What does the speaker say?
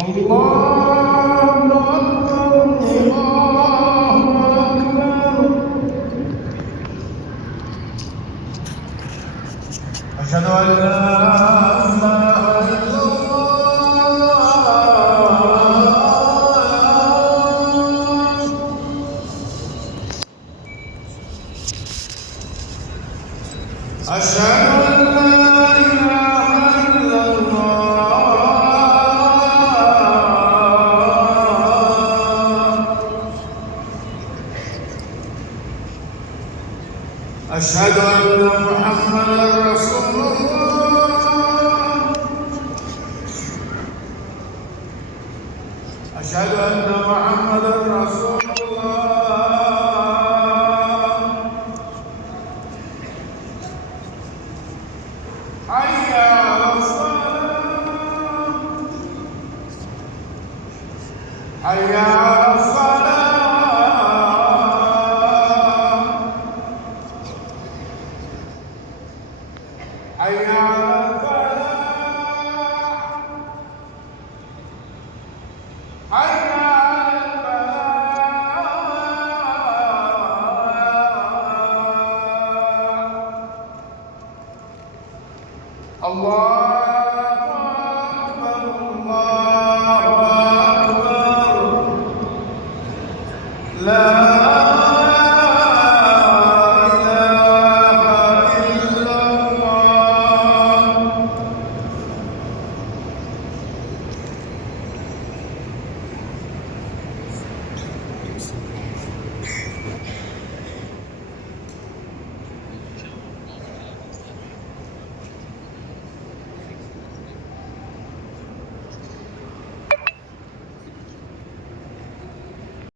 أشهد أن لا إله إلا الله. أشهد أن لا إله إلا الله. أشهد أن محمدا رسول الله. أشهد أن محمدا رسول الله. حي على الصلاة. حي على الصلاة. حي على الفلاح. حي على الفلاح. الله أكبر الله أكبر. لا